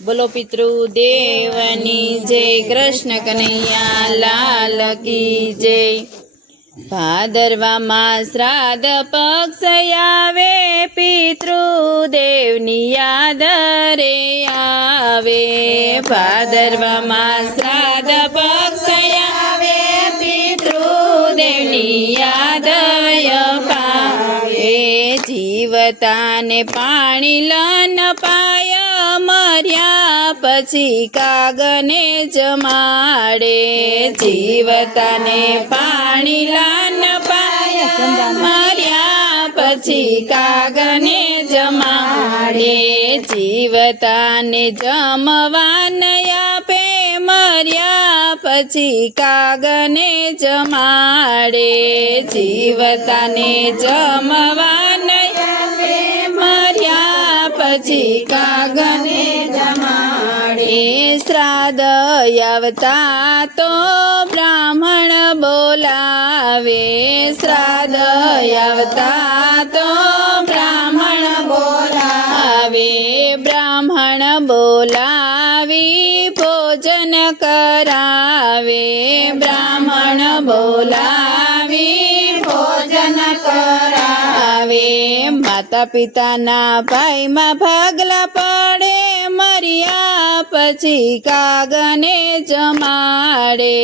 બોલો પિતૃદેવની જય, કૃષ્ણ કનૈયા લાલ કી જય। ભાદરવામાં શ્રાદ્ધ પક્ષ આવે, પિતૃદેવની યાદ રે આવે। ભાદરવામાં શ્રાદ્ધ પક્ષ આવે, પિતૃદેવની યાદ પાવે। જીવતાને પાણી લન પાય, મર્યા પછી કાગને જમાડે। જીવતાને પાણી લાન પાય, મર્યા પછી કાગને જમાડે। જીવતાને જમવાન આપે, મર્યા પછી કાગને જમાડે। જીવતાને જમવાન આપે, મર્યા પછી કાગને જમાડે। શ્રાદ્ધ આવતા તો બ્રાહ્મણ બોલાવે, શ્રાદ્ધ આવતા તો બ્રાહ્મણ બોલાવે। બ્રાહ્મણ બોલાવી ભોજન કરાવે, બ્રાહ્મણ બોલાવી ભોજન કરાવે। માતા પિતાના ભાઈમાં ભાગલા પડે, મર્યા પછી કાગને જમાડે।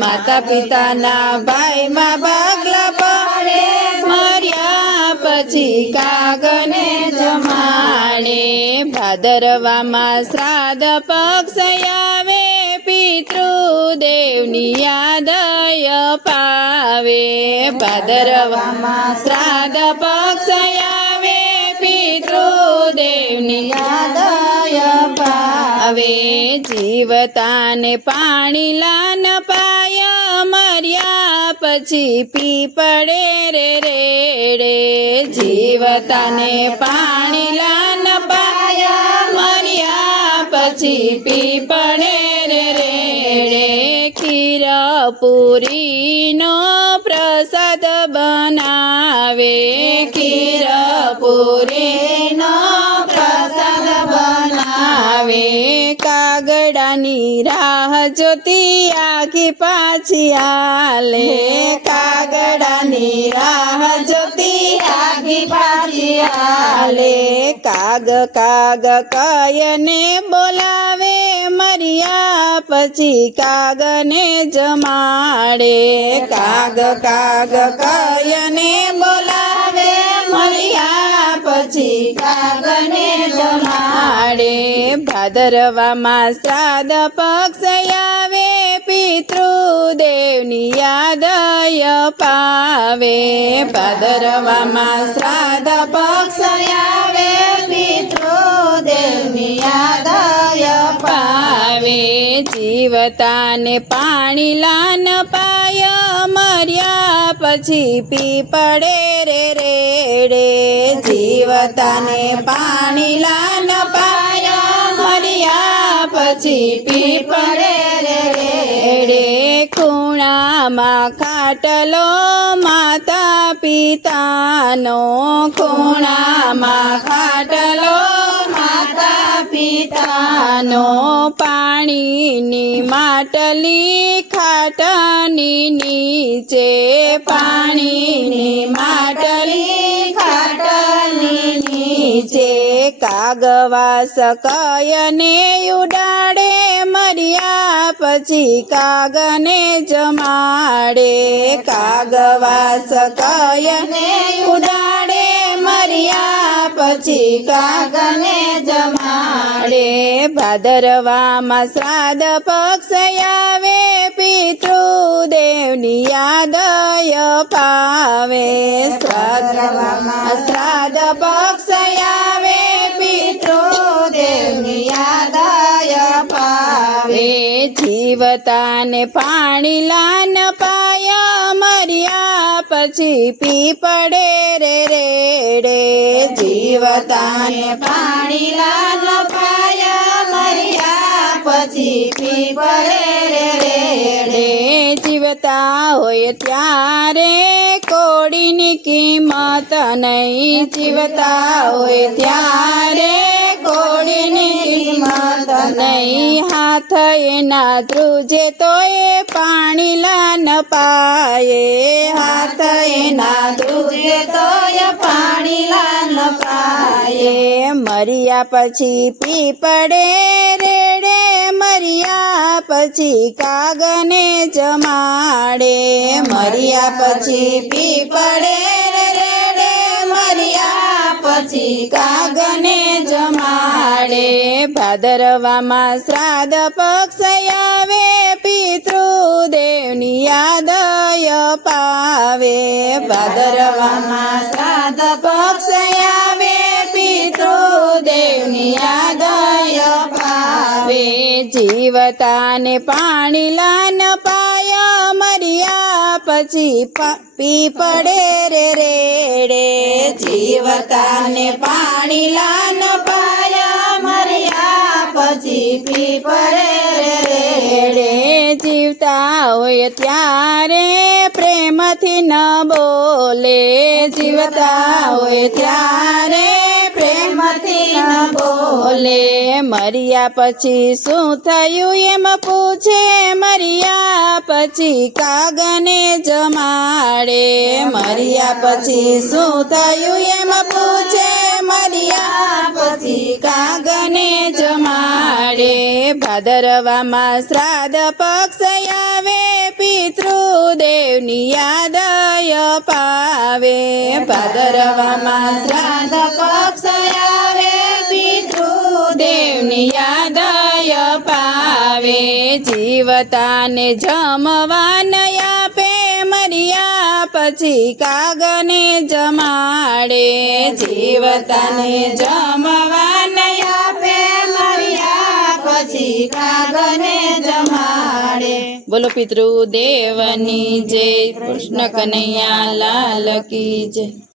માતા પિતાના ભાઈમાં ભાગલા પડે, મર્યા પછી કાગને જમાડે। ભાદરવામાં શ્રાદ્ધ પક્ષ આવે, પિતૃદેવની યાદ પાવે। ભાદરવામાં શ્રાદ્ધ પક્ષ આવે, પિતૃદેવની યાદ પાવે। જીવતાને પાણી લાન પાય, મર્યા પછી પીપળે રે રેડે। જીવતાને પાણી લાન પાય, મર્યા પછી પીપળે રે રેડે। ખીર પૂરીનો પ્રસાદ બનાવે, ખીર પૂરીનો પ્રસાદ બનાવે। કાગડાની રાહ જોતી આખી પાછી હાલે, કાગડાની રાહ જોતી આખી પાછી હાલે। કાગ કાગ કયને બોલાવે, મર્યા પછી કાગને જમાડે। કાગ કાગ કયને બોલાવે, મર્યા પછી કાગને જમાડે। ભાદરવામાં શ્રાદ્ધ પક્ષ આવે, પિતૃદેવની યાદ પાવે। ભાદરવામાં શ્રાદ્ધ પક્ષ આવે, પિતૃદેવની યાદ પાવે। જીવતાને પાણી લાન પાય, મર્યા પછી પીપળે રે રેડે। જીવતાને પાણી લાન પાય, મર્યા પછી પીપળે રે રેડે। ખૂણામાં ખાટલો માતા પિતાનો, ખૂણામાં ખાટલો માતા પિતાનો। પાણીની માટલી ખાટની નીચે, પાણીની માટલી ખાટની નીચે। કાગવાસ કયને ઉડાડે, મર્યા પછી કાગને જમાડે। કાગવાસ કયને ઉડાડે, મર્યા પછી કાગને જમાડે। ભાદરવામાં શ્રાદ્ધ પક્ષ આવે, પિતૃદેવની યાદ પાવે। શ્રાદ્ધ પક્ષ આવે, પિતૃદેવની યાદ પાવે। જીવતાને પાણી લાન પાય, મર્યા પછી પીપળે રે રેડે। જીવતાને પાણી લાન પાય, મર્યા પછી પીપળે રે રેડે। જીવતા હોય ત્યારે કોડીની કિંમત નહીં, જીવતા હોય ત્યારે કોડીની કિંમત નહીં હાથ એના ધ્રુજે તો એ પાણીલા ન પાયે હાથ એના ધ્રુજે તો એ પાણીલા ન પાયે મર્યા પછી પીપળે રેડે મર્યા પછી કાગને જમાડે મર્યા પછી પીપળે રેડે મર્યા પછી કાગને જમાડે ભાદરવામાં શ્રાદ્ધ પક્ષ આવે પિતૃદેવની યાદ પાવે ભાદરવામાં શ્રાદ્ધ પક્ષ આવે પિતૃદેવની યાદ પાવે જીવતાને પાણીલા ન પાયા મર્યા પછી પીપળે રેડે જીવતાને પાણીલા ન પાયા મર્યા પછી પીપળે રેડે જીવતા હોય ત્યારે પ્રેમથી ન બોલે જીવતા હોય ત્યારે પ્રેમથી ન બોલે મર્યા પછી શું થયું એમ પૂછે મર્યા પછી કાગને જમાડે મર્યા પછી શું થયું એમ પૂછે મર્યા પછી કાગને જમાડે ભાદરવામાં શ્રાદ્ધ પક્ષ આવે પિતૃદેવની યાદ પાવે ભાદરવામાં શ્રાદ્ધ પક્ષ આવે પિતૃદેવની યાદ પાવે જીવતાને જમવા ન આપે મર્યા પછી કાગને જમાડે જીવતાને જમવા ન આપે મર્યા પછી કાગને જમાડે બોલો પિતૃદેવની જય કૃષ્ણ કનૈયા લાલ કી જય